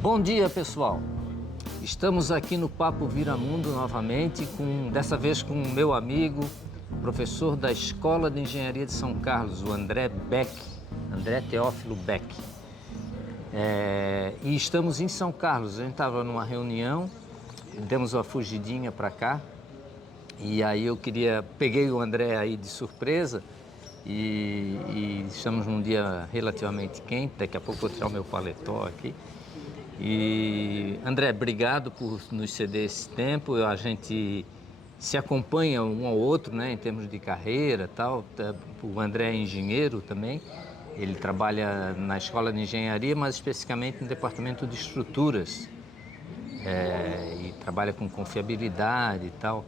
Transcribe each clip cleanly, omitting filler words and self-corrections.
Bom dia, pessoal. Estamos aqui no Papo Viramundo novamente, dessa vez com o meu amigo, professor da Escola de Engenharia de São Carlos, o André Beck, André Teófilo Beck. E estamos em São Carlos. A gente estava numa reunião, demos uma fugidinha para cá, e aí peguei o André aí de surpresa, e estamos num dia relativamente quente. Daqui a pouco eu vou tirar o meu paletó aqui. E André, obrigado por nos ceder esse tempo. A gente se acompanha um ao outro, né, em termos de carreira, tal. O André é engenheiro também. Ele trabalha na Escola de Engenharia, mas especificamente no departamento de estruturas, e trabalha com confiabilidade e tal.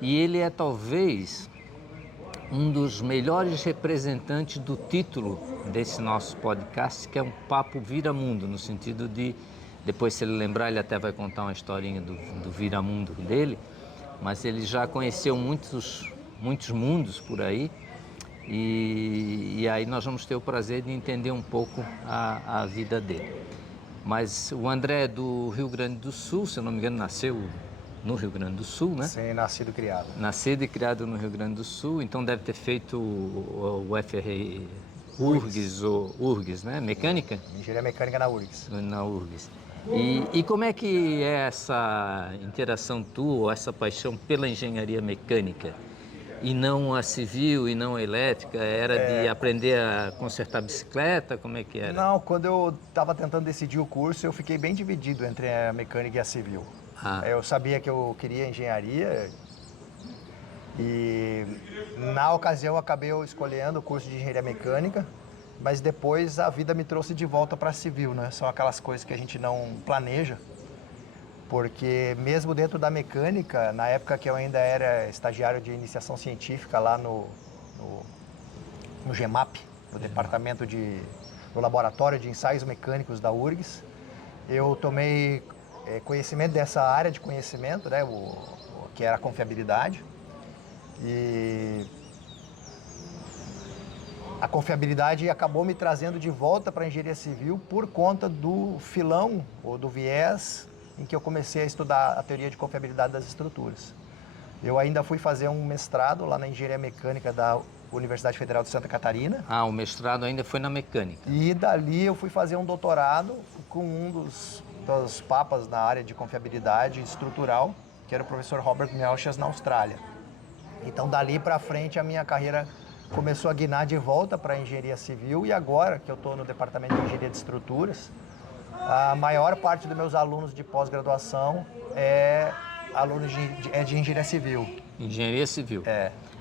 E ele é talvez um dos melhores representantes do título desse nosso podcast, que é um Papo Viramundo, no sentido de, depois se ele lembrar, ele até vai contar uma historinha do Viramundo dele, mas ele já conheceu muitos mundos por aí, e aí nós vamos ter o prazer de entender um pouco a vida dele. Mas o André é do Rio Grande do Sul, se eu não me engano, nasceu no Rio Grande do Sul, né? Sim, nascido e criado. Nascido e criado no Rio Grande do Sul, então deve ter feito o FRI URGS, ou URGS, né? Mecânica? Engenharia mecânica na URGS. Na URGS. E como é que é essa interação tua, essa paixão pela engenharia mecânica? E não a civil, e não a elétrica? Era de aprender a consertar bicicleta? Como é que era? Não, quando eu estava tentando decidir o curso, eu fiquei bem dividido entre a mecânica e a civil. Eu sabia que eu queria engenharia e, na ocasião, eu acabei escolhendo o curso de engenharia mecânica, mas depois a vida me trouxe de volta para a civil, né? São aquelas coisas que a gente não planeja, porque mesmo dentro da mecânica, na época que eu ainda era estagiário de iniciação científica lá no GEMAP, no departamento no laboratório de ensaios mecânicos da URGS, eu tomei conhecimento dessa área de conhecimento, né, que era a confiabilidade. E a confiabilidade acabou me trazendo de volta para a engenharia civil por conta do filão ou do viés em que eu comecei a estudar a teoria de confiabilidade das estruturas. Eu ainda fui fazer um mestrado lá na engenharia mecânica da Universidade Federal de Santa Catarina. O mestrado ainda foi na mecânica. E dali eu fui fazer um doutorado com um dos papas na área de confiabilidade estrutural, que era o professor Robert Melchers, na Austrália. Então dali para frente a minha carreira começou a guinar de volta para a engenharia civil, e agora que eu estou no departamento de engenharia de estruturas, a maior parte dos meus alunos de pós-graduação é alunos de engenharia civil. Engenharia civil.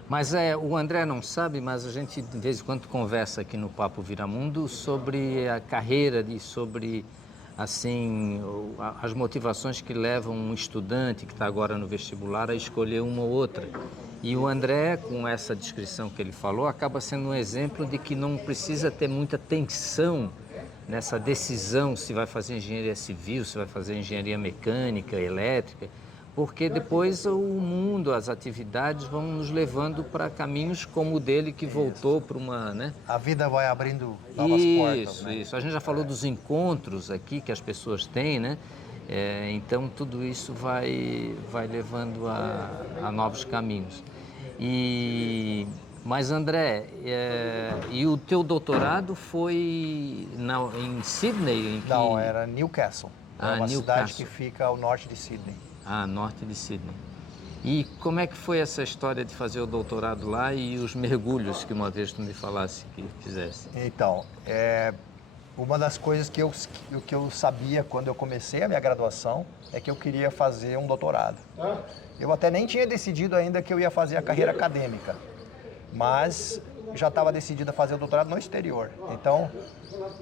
Mas o André não sabe, mas a gente de vez em quando conversa aqui no Papo Viramundo sobre a carreira e sobre, assim, as motivações que levam um estudante que está agora no vestibular a escolher uma ou outra. E o André, com essa descrição que ele falou, acaba sendo um exemplo de que não precisa ter muita tensão nessa decisão se vai fazer engenharia civil, se vai fazer engenharia mecânica, elétrica, porque depois o mundo, as atividades vão nos levando para caminhos como o dele, que voltou para uma, né? A vida vai abrindo novas portas, né? Isso. A gente já falou dos encontros aqui que as pessoas têm, né? Então tudo isso vai levando a novos caminhos. Mas André, e o teu doutorado foi em Sydney? Não, era Newcastle. É uma cidade que fica ao norte de Sydney. Norte de Sydney. E como é que foi essa história de fazer o doutorado lá e os mergulhos que uma vez tu me falasse que fizesse? Então, uma das coisas que eu sabia quando eu comecei a minha graduação é que eu queria fazer um doutorado. Eu até nem tinha decidido ainda que eu ia fazer a carreira acadêmica, mas já estava decidido a fazer o doutorado no exterior. Então,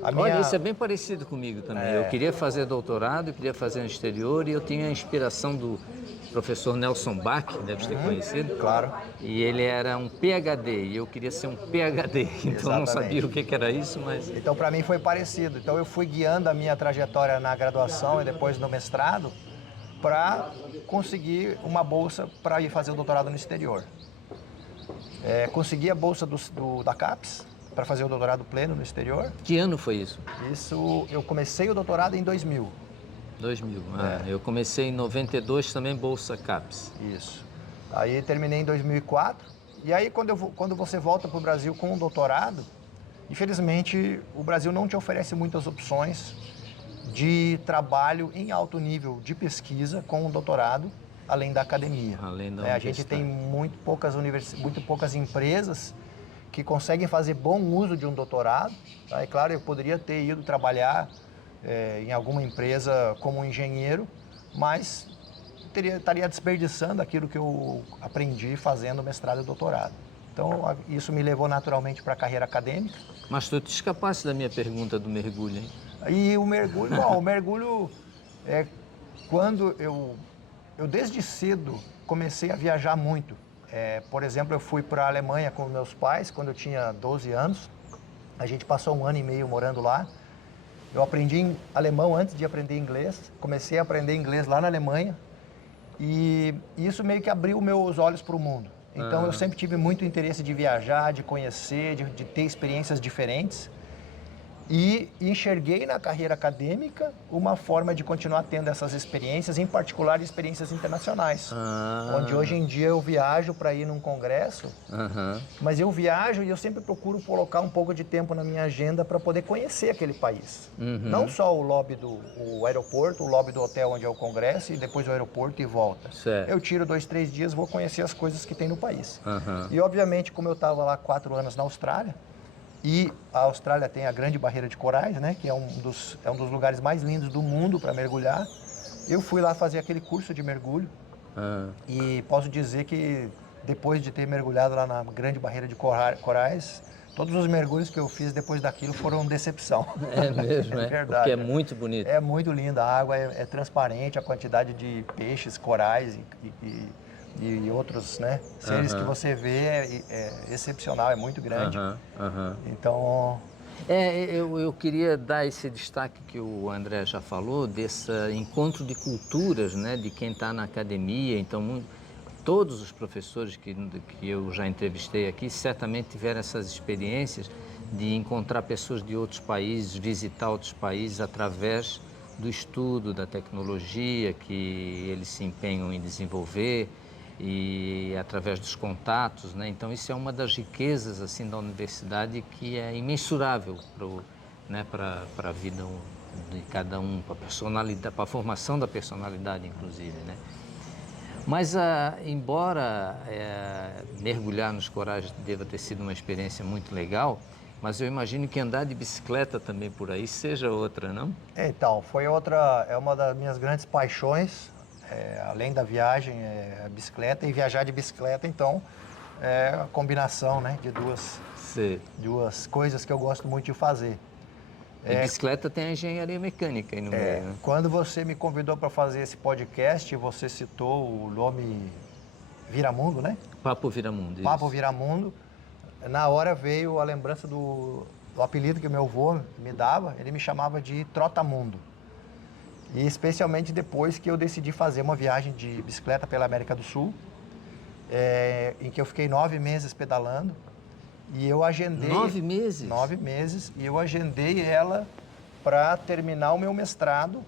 Olha, isso é bem parecido comigo também. Eu queria fazer doutorado, eu queria fazer no exterior, e eu tinha a inspiração do professor Nelson Bach, deve ter conhecido. Claro. E ele era um PhD, e eu queria ser um PhD, então eu não sabia o que era isso, mas... Então, para mim foi parecido. Então, eu fui guiando a minha trajetória na graduação e depois no mestrado para conseguir uma bolsa para ir fazer o doutorado no exterior. Consegui a bolsa da CAPES para fazer o doutorado pleno no exterior. Que ano foi isso? Isso, eu comecei o doutorado em 2000. 2000. Eu comecei em 92 também, Bolsa CAPES. Isso. Aí terminei em 2004. E aí quando você volta para o Brasil com um doutorado, infelizmente o Brasil não te oferece muitas opções de trabalho em alto nível de pesquisa com um doutorado, além da academia. Além da A gente tem muito poucas empresas que conseguem fazer bom uso de um doutorado. Tá? É claro, eu poderia ter ido trabalhar em alguma empresa como engenheiro, mas estaria desperdiçando aquilo que eu aprendi fazendo mestrado e doutorado. Então, isso me levou naturalmente para a carreira acadêmica. Mas tu te escapasse da minha pergunta do mergulho, hein? E o mergulho, bom, o mergulho é quando eu desde cedo comecei a viajar muito. Por exemplo, eu fui para a Alemanha com meus pais quando eu tinha 12 anos. A gente passou 1 ano e meio morando lá. Eu aprendi alemão antes de aprender inglês. Comecei a aprender inglês lá na Alemanha. E isso meio que abriu meus olhos para o mundo. Então, eu sempre tive muito interesse de viajar, de conhecer, de ter experiências diferentes. E enxerguei na carreira acadêmica uma forma de continuar tendo essas experiências, em particular experiências internacionais. Onde hoje em dia eu viajo para ir num congresso, mas eu viajo e eu sempre procuro colocar um pouco de tempo na minha agenda para poder conhecer aquele país. Não só o lobby o aeroporto, o lobby do hotel onde é o congresso e depois o aeroporto e volta. Certo. Eu tiro 2, 3 dias, vou conhecer as coisas que tem no país. E obviamente, como eu estava lá 4 anos na Austrália, e a Austrália tem a Grande Barreira de Corais, né, que é um dos lugares mais lindos do mundo para mergulhar. Eu fui lá fazer aquele curso de mergulho e posso dizer que depois de ter mergulhado lá na Grande Barreira de Corais, todos os mergulhos que eu fiz depois daquilo foram decepção. É mesmo, É verdade. Porque é muito bonito. É muito linda, a água é transparente, a quantidade de peixes, corais e outros, né, seres que você vê é excepcional, é muito grande. Então... Eu queria dar esse destaque que o André já falou, desse encontro de culturas, né, de quem está na academia. Então, todos os professores que eu já entrevistei aqui certamente tiveram essas experiências de encontrar pessoas de outros países, visitar outros países através do estudo da tecnologia que eles se empenham em desenvolver e através dos contatos, né? Então isso é uma das riquezas assim da universidade que é imensurável para a vida de cada um, para a personalidade, para a formação da personalidade, inclusive, né? Mas embora mergulhar nos corais deva ter sido uma experiência muito legal, mas eu imagino que andar de bicicleta também por aí seja outra, não? Então, é uma das minhas grandes paixões. Além da viagem, a bicicleta, e viajar de bicicleta, então, é a combinação, né, de duas coisas que eu gosto muito de fazer. E bicicleta tem a engenharia mecânica aí no meio, né? Quando você me convidou para fazer esse podcast, você citou o nome Viramundo, né? Papo Viramundo. Papo Viramundo. Na hora veio a lembrança do apelido que o meu avô me dava, ele me chamava de Trotamundo. E especialmente depois que eu decidi fazer uma viagem de bicicleta pela América do Sul, em que eu fiquei 9 meses pedalando. E eu agendei... 9 meses? 9 meses. E eu agendei ela para terminar o meu mestrado,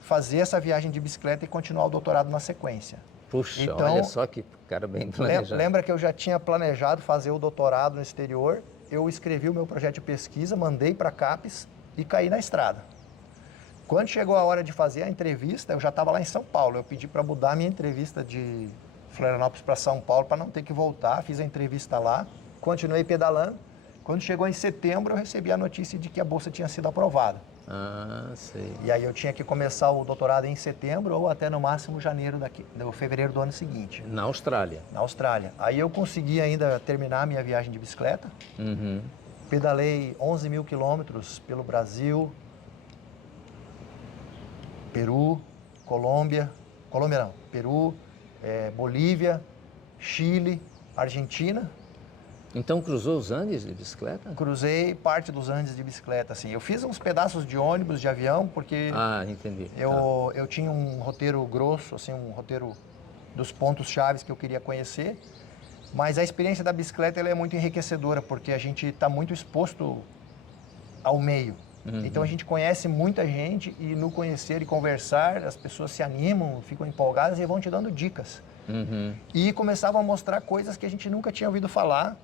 fazer essa viagem de bicicleta e continuar o doutorado na sequência. Puxa, então, olha só que cara bem planejado. Lembra que eu já tinha planejado fazer o doutorado no exterior? Eu escrevi o meu projeto de pesquisa, mandei para a CAPES e caí na estrada. Quando chegou a hora de fazer a entrevista, eu já estava lá em São Paulo. Eu pedi para mudar a minha entrevista de Florianópolis para São Paulo para não ter que voltar. Fiz a entrevista lá, continuei pedalando. Quando chegou em setembro, eu recebi a notícia de que a bolsa tinha sido aprovada. Sei. E aí eu tinha que começar o doutorado em setembro ou até no máximo fevereiro do ano seguinte. Na Austrália? Na Austrália. Aí eu consegui ainda terminar a minha viagem de bicicleta. Pedalei 11 mil quilômetros pelo Brasil, Peru, Peru, Bolívia, Chile, Argentina. Então cruzou os Andes de bicicleta? Cruzei parte dos Andes de bicicleta, assim. Eu fiz uns pedaços de ônibus, de avião, porque... entendi. Eu tinha um roteiro grosso, assim, um roteiro dos pontos chaves que eu queria conhecer. Mas a experiência da bicicleta ela é muito enriquecedora, porque a gente está muito exposto ao meio. Então a gente conhece muita gente e no conhecer e conversar, as pessoas se animam, ficam empolgadas e vão te dando dicas. E começavam a mostrar coisas que a gente nunca tinha ouvido falar,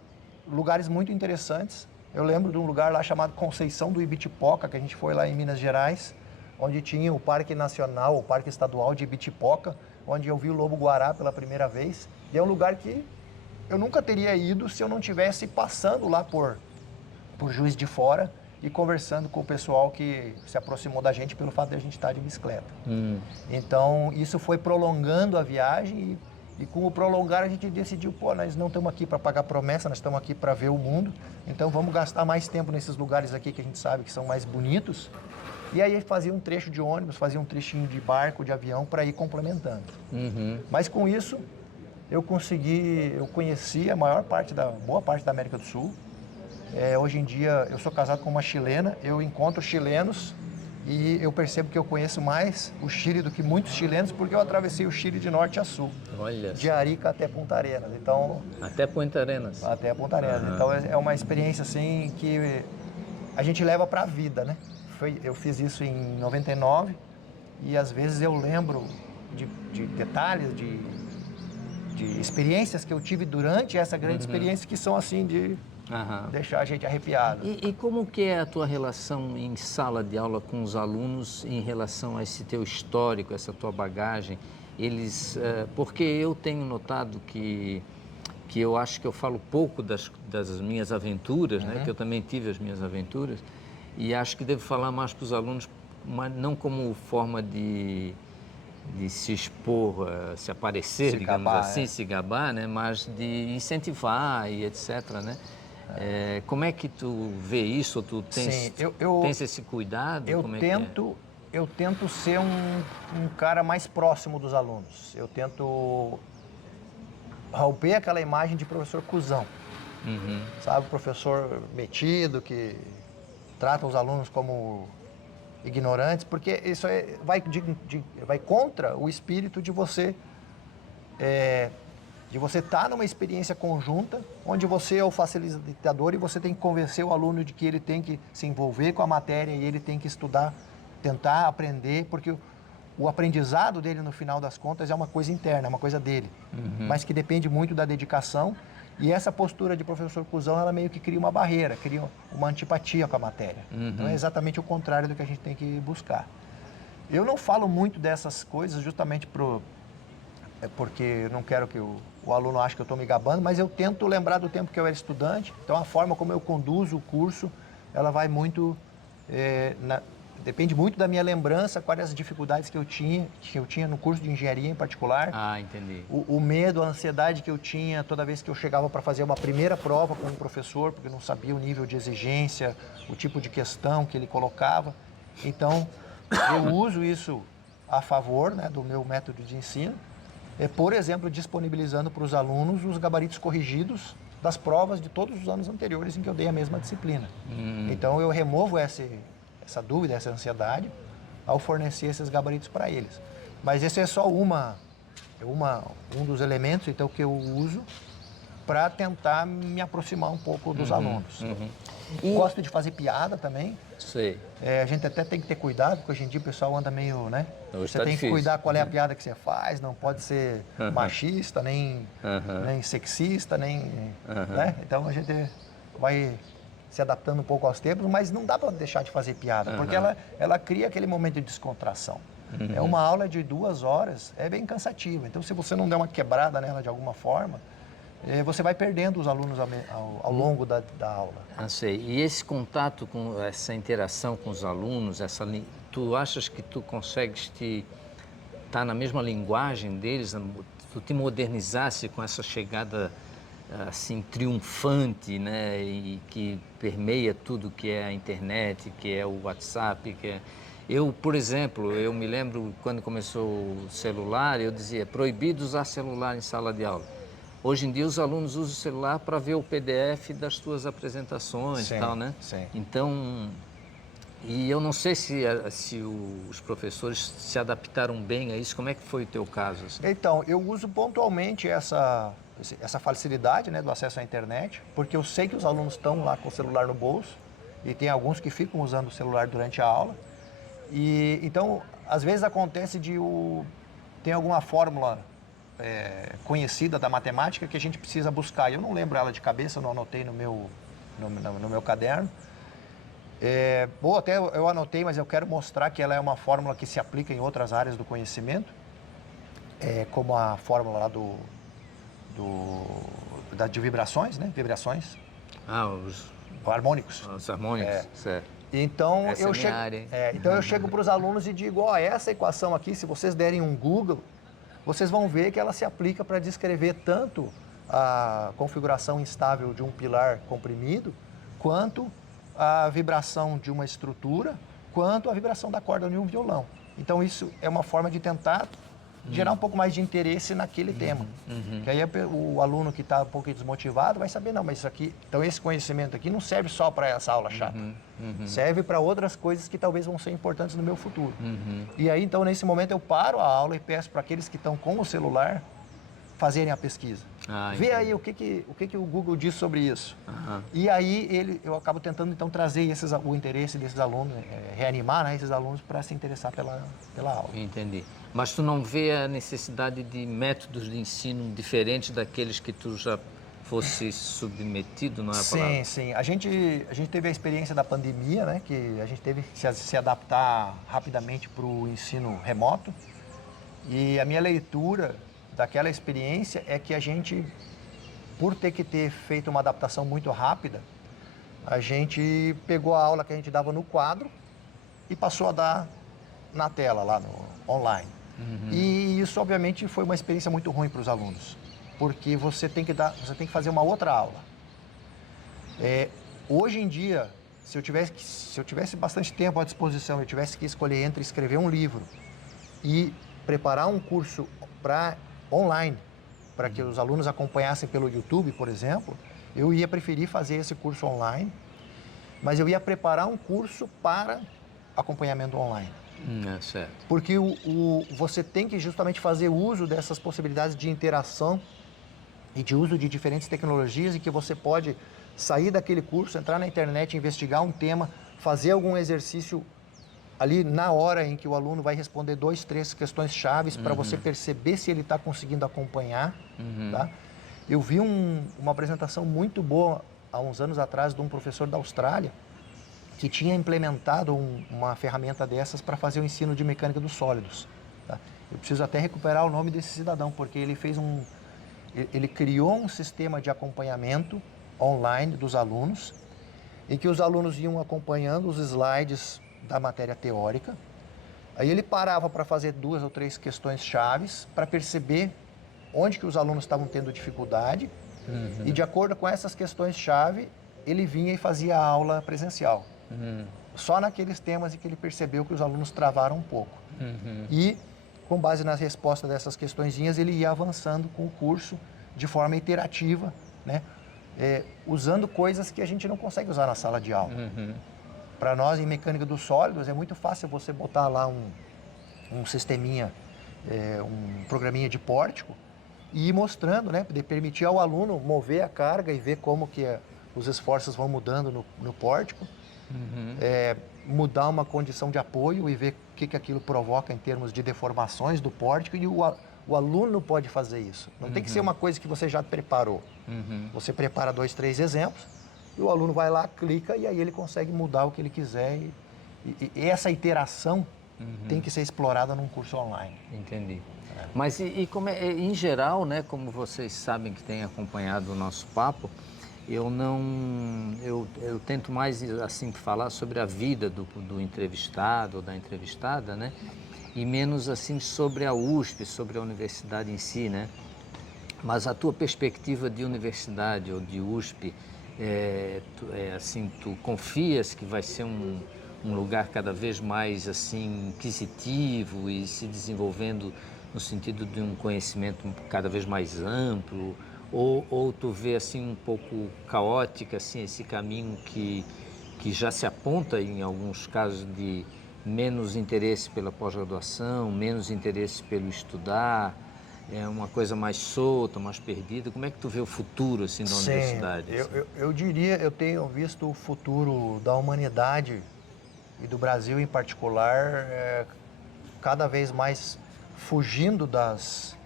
lugares muito interessantes. Eu lembro de um lugar lá chamado Conceição do Ibitipoca, que a gente foi lá em Minas Gerais, onde tinha o Parque Nacional, o Parque Estadual de Ibitipoca, onde eu vi o lobo-guará pela primeira vez. E é um lugar que eu nunca teria ido se eu não tivesse passando lá por Juiz de Fora e conversando com o pessoal que se aproximou da gente pelo fato de a gente estar de bicicleta. Então, isso foi prolongando a viagem e com o prolongar a gente decidiu, pô, nós não estamos aqui para pagar promessa, nós estamos aqui para ver o mundo, então vamos gastar mais tempo nesses lugares aqui que a gente sabe que são mais bonitos. E aí fazia um trecho de ônibus, fazia um trechinho de barco, de avião, para ir complementando. Mas com isso, eu conheci boa parte da América do Sul. Hoje em dia, eu sou casado com uma chilena, eu encontro chilenos e eu percebo que eu conheço mais o Chile do que muitos chilenos, porque eu atravessei o Chile de norte a sul. Olha. De Arica até Punta Arenas. Então, até Punta Arenas. Até Punta Arenas. Então, é uma experiência assim que a gente leva para a vida, né? Eu fiz isso em 99 e às vezes eu lembro de detalhes, de experiências que eu tive durante essa grande experiência que são assim de deixar a gente arrepiado. E como que é a tua relação em sala de aula com os alunos em relação a esse teu histórico, essa tua bagagem? Porque eu tenho notado que eu acho que eu falo pouco das minhas aventuras, né? Que eu também tive as minhas aventuras, e acho que devo falar mais para os alunos, mas não como forma de se expor, se aparecer, digamos assim, se gabar, né? Mas de incentivar e etc, né? Como é que tu vê isso? Tu tens, tens esse cuidado? Eu tento ser um cara mais próximo dos alunos. Eu tento romper aquela imagem de professor cuzão. Sabe, professor metido, que trata os alunos como ignorantes, porque isso vai contra o espírito de você estar numa experiência conjunta, onde você é o facilitador e você tem que convencer o aluno de que ele tem que se envolver com a matéria e ele tem que estudar, tentar aprender, porque o aprendizado dele, no final das contas, é uma coisa interna, é uma coisa dele, mas que depende muito da dedicação. E essa postura de professor cuzão, ela meio que cria uma barreira, cria uma antipatia com a matéria. Então é exatamente o contrário do que a gente tem que buscar. Eu não falo muito dessas coisas justamente porque eu não quero que o aluno ache que eu estou me gabando, mas eu tento lembrar do tempo que eu era estudante. Então a forma como eu conduzo o curso, ela vai muito... Depende muito da minha lembrança, quais as dificuldades que eu tinha no curso de engenharia em particular. Entendi. O medo, a ansiedade que eu tinha toda vez que eu chegava para fazer uma primeira prova com um professor, porque eu não sabia o nível de exigência, o tipo de questão que ele colocava. Então, eu uso isso a favor, né, do meu método de ensino, por exemplo, disponibilizando para os alunos os gabaritos corrigidos das provas de todos os anos anteriores em que eu dei a mesma disciplina. Então, eu removo essa dúvida, essa ansiedade, ao fornecer esses gabaritos para eles. Mas esse é só um dos elementos então, que eu uso para tentar me aproximar um pouco dos alunos. Gosto de fazer piada também. Sei. A gente até tem que ter cuidado, porque hoje em dia o pessoal anda meio, né? Você tem que cuidar qual é a piada que você faz, não pode ser machista, nem sexista, nem... Né? Então a gente vai se adaptando um pouco aos tempos, mas não dá para deixar de fazer piada, porque ela cria aquele momento de descontração. É uma aula de 2 horas, é bem cansativa. Então, se você não der uma quebrada nela de alguma forma, você vai perdendo os alunos ao longo da aula. Sei. E esse contato, com essa interação com os alunos, tu achas que tu consegues estar na mesma linguagem deles, tu te modernizasse com essa chegada assim triunfante, né, e que permeia tudo que é a internet, que é o WhatsApp, Eu, por exemplo, eu me lembro quando começou o celular, eu dizia proibido usar celular em sala de aula. Hoje em dia os alunos usam o celular para ver o PDF das suas apresentações e tal, né? Sim. Então, e eu não sei se os professores se adaptaram bem a isso. Como é que foi o teu caso? Assim? Então, eu uso pontualmente essa facilidade, né, do acesso à internet, porque eu sei que os alunos estão lá com o celular no bolso e tem alguns que ficam usando o celular durante a aula. E então, às vezes acontece tem alguma fórmula conhecida da matemática que a gente precisa buscar. Eu não lembro ela de cabeça, eu não anotei no meu caderno. Até eu anotei, mas eu quero mostrar que ela é uma fórmula que se aplica em outras áreas do conhecimento, como a fórmula lá de vibrações, né? Vibrações. Os Harmônicos. Os harmônicos, certo. Então, Essa é a minha área, hein? então eu chego para os alunos e digo, essa equação aqui, se vocês derem um Google, vocês vão ver que ela se aplica para descrever tanto a configuração instável de um pilar comprimido, quanto a vibração de uma estrutura, quanto a vibração da corda de um violão. Então, isso é uma forma de tentar gerar um pouco mais de interesse naquele tema. Que aí o aluno que está um pouco desmotivado vai saber, não, mas isso aqui, então esse conhecimento aqui não serve só para essa aula chata. Serve para outras coisas que talvez vão ser importantes no meu futuro. E aí, então, nesse momento eu paro a aula e peço para aqueles que estão com o celular fazerem a pesquisa. Vê aí o que o Google diz sobre isso. E aí eu acabo tentando então trazer o interesse desses alunos, reanimar, né, esses alunos para se interessar pela aula. Entendi. Mas tu não vê a necessidade de métodos de ensino diferentes daqueles que tu já fosse submetido, não é a palavra? Sim. A gente teve a experiência da pandemia, né, que a gente teve que se adaptar rapidamente para o ensino remoto. E a minha leitura daquela experiência é que a gente, por ter que ter feito uma adaptação muito rápida, a gente pegou a aula que a gente dava no quadro e passou a dar na tela, lá no online. E isso, obviamente, foi uma experiência muito ruim para os alunos, porque você tem que fazer uma outra aula. Hoje em dia, se eu tivesse bastante tempo à disposição, eu tivesse que escolher entre escrever um livro e preparar um curso online, para que os alunos acompanhassem pelo YouTube, por exemplo, eu ia preferir fazer esse curso online, mas eu ia preparar um curso para acompanhamento online. Certo. Porque você tem que justamente fazer uso dessas possibilidades de interação e de uso de diferentes tecnologias, e que você pode sair daquele curso, entrar na internet, investigar um tema, fazer algum exercício ali na hora em que o aluno vai responder 2, 3 questões chaves para você perceber se ele está conseguindo acompanhar. Tá? Eu vi uma apresentação muito boa há uns anos atrás de um professor da Austrália que tinha implementado uma ferramenta dessas para fazer o ensino de mecânica dos sólidos. Tá? Eu preciso até recuperar o nome desse cidadão, porque ele criou um sistema de acompanhamento online dos alunos, em que os alunos iam acompanhando os slides da matéria teórica. Aí ele parava para fazer 2 ou 3 questões chaves para perceber onde que os alunos estavam tendo dificuldade, e de acordo com essas questões-chave, ele vinha e fazia a aula presencial. Só naqueles temas em que ele percebeu que os alunos travaram um pouco. E, com base nas respostas dessas questõezinhas, ele ia avançando com o curso de forma iterativa, né? Usando coisas que a gente não consegue usar na sala de aula. Para nós, em mecânica dos sólidos, é muito fácil você botar lá um sisteminha, um programinha de pórtico, e ir mostrando, né? De permitir ao aluno mover a carga e ver como que os esforços vão mudando no pórtico. Mudar uma condição de apoio e ver o que aquilo provoca em termos de deformações do pórtico, e o aluno pode fazer isso. Não tem que ser uma coisa que você já preparou. Você prepara 2, 3 exemplos, e o aluno vai lá, clica, e aí ele consegue mudar o que ele quiser. E essa iteração tem que ser explorada num curso online. Entendi. Mas como em geral, né, como vocês sabem que têm acompanhado o nosso papo, eu tento mais assim falar sobre a vida do entrevistado ou da entrevistada, né, e menos assim sobre a USP, sobre a universidade em si, né. Mas a tua perspectiva de universidade ou de USP, tu confias que vai ser um lugar cada vez mais assim inquisitivo e se desenvolvendo no sentido de um conhecimento cada vez mais amplo, ou tu vê assim um pouco caótica assim esse caminho que já se aponta em alguns casos de menos interesse pela pós-graduação, menos interesse pelo estudar, é uma coisa mais solta, mais perdida? Como é que tu vê o futuro assim da Sim, universidade? eu diria, eu tenho visto o futuro da humanidade e do Brasil em particular cada vez mais fugindo das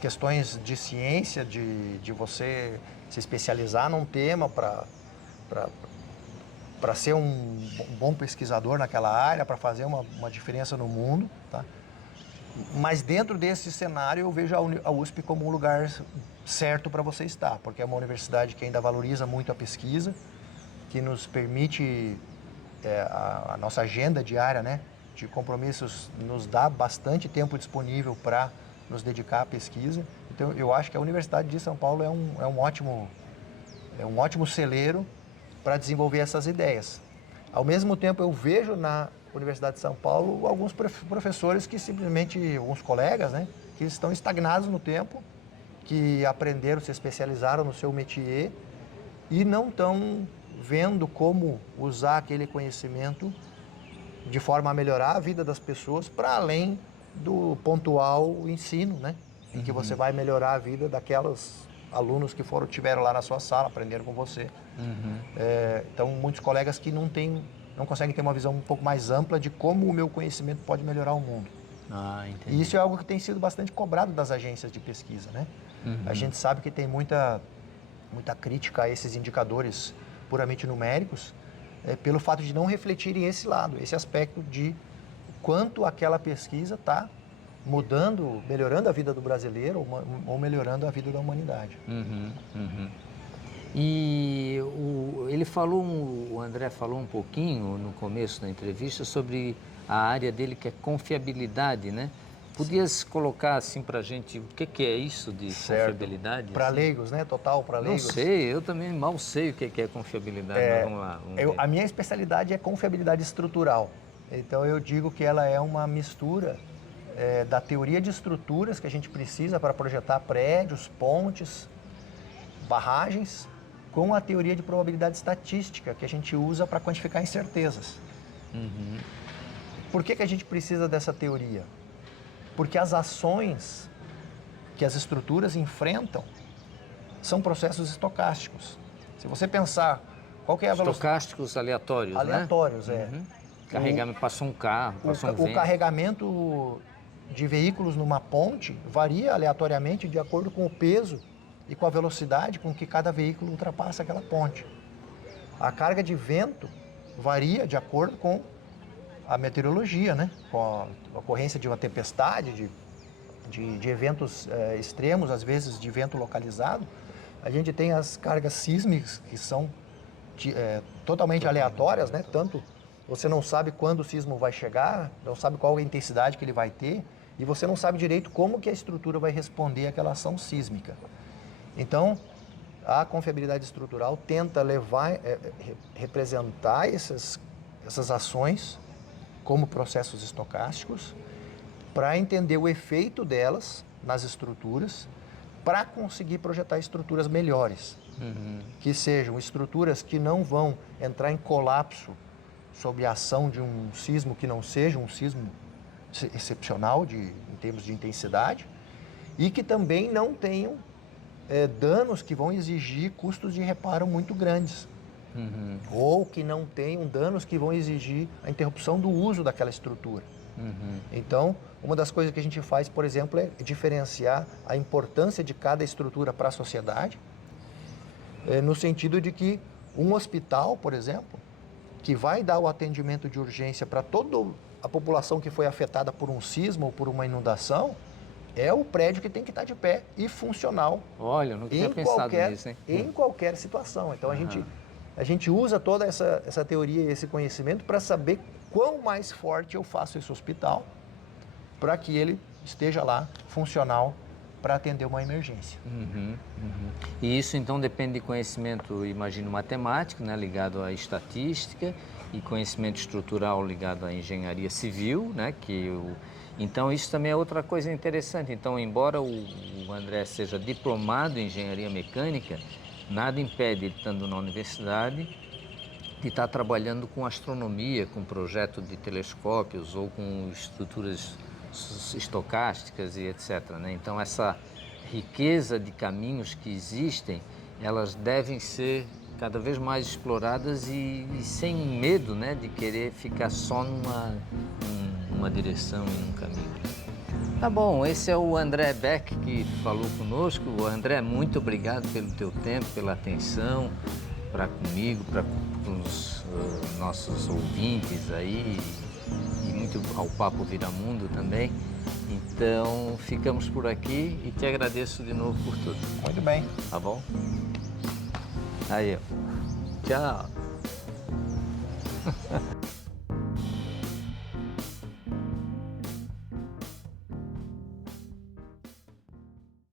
questões de ciência, de você se especializar num tema para ser um bom pesquisador naquela área, para fazer uma diferença no mundo, tá? Mas dentro desse cenário eu vejo a USP como um lugar certo para você estar, porque é uma universidade que ainda valoriza muito a pesquisa, que nos permite a nossa agenda diária, né, de compromissos nos dá bastante tempo disponível para nos dedicar à pesquisa. Então eu acho que a Universidade de São Paulo é um ótimo celeiro para desenvolver essas ideias. Ao mesmo tempo, eu vejo na Universidade de São Paulo alguns professores que simplesmente, alguns colegas, né, que estão estagnados no tempo, que aprenderam, se especializaram no seu métier e não estão vendo como usar aquele conhecimento de forma a melhorar a vida das pessoas para além do pontual ensino, né? Em que você vai melhorar a vida daquelas alunos que tiveram lá na sua sala, aprenderam com você. Então, muitos colegas que não conseguem ter uma visão um pouco mais ampla de como o meu conhecimento pode melhorar o mundo. Ah, entendi. E isso é algo que tem sido bastante cobrado das agências de pesquisa, né? A gente sabe que tem muita crítica a esses indicadores puramente numéricos, pelo fato de não refletirem esse lado, esse aspecto de quanto aquela pesquisa está mudando, melhorando a vida do brasileiro ou melhorando a vida da humanidade. E ele falou, o André falou um pouquinho no começo da entrevista sobre a área dele que é confiabilidade, né? Podias colocar assim para a gente o que é isso de confiabilidade? Para assim? leigos, né? Total para leigos. Não sei, eu também mal sei o que é confiabilidade, mas vamos lá. Vamos ver. A minha especialidade é confiabilidade estrutural. Então eu digo que ela é uma mistura da teoria de estruturas que a gente precisa para projetar prédios, pontes, barragens, com a teoria de probabilidade estatística que a gente usa para quantificar incertezas. Por que a gente precisa dessa teoria? Porque as ações que as estruturas enfrentam são processos estocásticos. Se você pensar qual que é a velocidade... Estocásticos aleatórios, Aleatórios, né? Carregamento, passou um carro, passou um vento. O carregamento de veículos numa ponte varia aleatoriamente de acordo com o peso e com a velocidade com que cada veículo ultrapassa aquela ponte. A carga de vento varia de acordo com a meteorologia, né? Com a ocorrência de uma tempestade, de eventos extremos, às vezes de vento localizado. A gente tem as cargas sísmicas que são totalmente aleatórias, né? Tanto você não sabe quando o sismo vai chegar, não sabe qual a intensidade que ele vai ter e você não sabe direito como que a estrutura vai responder àquela ação sísmica. Então, a confiabilidade estrutural tenta representar essas ações como processos estocásticos para entender o efeito delas nas estruturas para conseguir projetar estruturas melhores, que sejam estruturas que não vão entrar em colapso sob a ação de um sismo que não seja um sismo excepcional em termos de intensidade e que também não tenham danos que vão exigir custos de reparo muito grandes. Ou que não tenham danos que vão exigir a interrupção do uso daquela estrutura. Então, uma das coisas que a gente faz, por exemplo, é diferenciar a importância de cada estrutura para a sociedade, no sentido de que um hospital, por exemplo, que vai dar o atendimento de urgência para toda a população que foi afetada por um sismo ou por uma inundação, é o prédio que tem que estar de pé e funcional. Olha, eu não tinha pensado nisso, hein? Em qualquer situação. Então, a gente usa toda essa teoria e esse conhecimento para saber quão mais forte eu faço esse hospital para que ele esteja lá funcional para atender uma emergência. E isso então depende de conhecimento, imagino, matemático, né, ligado à estatística, e conhecimento estrutural ligado à engenharia civil, né, então isso também é outra coisa interessante. Então, embora o André seja diplomado em engenharia mecânica, nada impede ele, estando na universidade, de estar trabalhando com astronomia, com projeto de telescópios ou com estruturas estocásticas e etc., né? Então, essa riqueza de caminhos que existem, elas devem ser cada vez mais exploradas e sem medo, né, de querer ficar só numa direção e num caminho. Tá bom, esse é o André Beck que falou conosco. O André, muito obrigado pelo teu tempo, pela atenção para comigo, para os nossos ouvintes aí e muito ao Papo Viramundo também. Então, ficamos por aqui e te agradeço de novo por tudo. Muito bem. Tá bom? Aí, ó. Tchau.